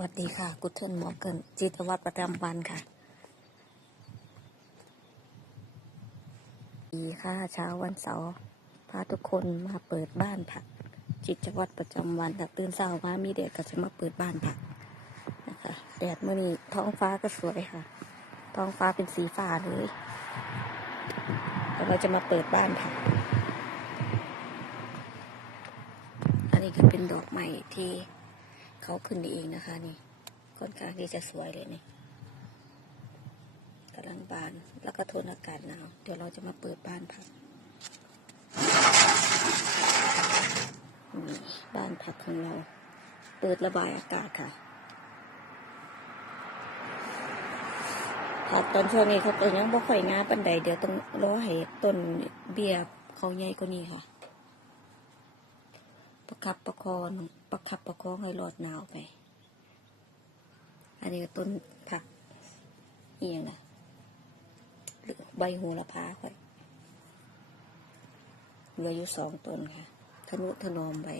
วัสดีค่ะ กุศลหมอเกินจิตวัตรประจำวันค่ะดีค่ะเช้าวันเสาร์พาทุกคนมาเปิดบ้านผัก จิตวัตรประจำวันแต่ตื่นเช้ามามีเด็กก็จะมาเปิดบ้านผักนะคะแดดเมื่อนี้ท้องฟ้าก็สวยค่ะ ท้องฟ้าเป็นสีฟ้าเลยเดี๋ยวเราจะมาเปิดบ้านผัก อันนี้ก็เป็นดอกใหม่ที่ เขาขึ้นเองนะคะ นี่ค่อนข้างที่จะสวยเลยนี่กำลังบานแล้วก็ทนอากาศหนาวเดี๋ยวเราจะมาเปิดบ้านพักนี่บ้านพักของเรา เปิดระบายอากาศค่ะผักตอนช่วงนี้เขาก็ยังบ่ค่อยงาปันใดเดี๋ยวต้องรอให้ต้นเบียร์เขาใหญ่กว่านี้ค่ะ คับประคองประคับประคองให้รอดหนาวไป อันนี้ต้นผักเอียงนะหรือใบโหระพาค่อยเหลืออยู่สองต้นค่ะ ทนุถนอมไว้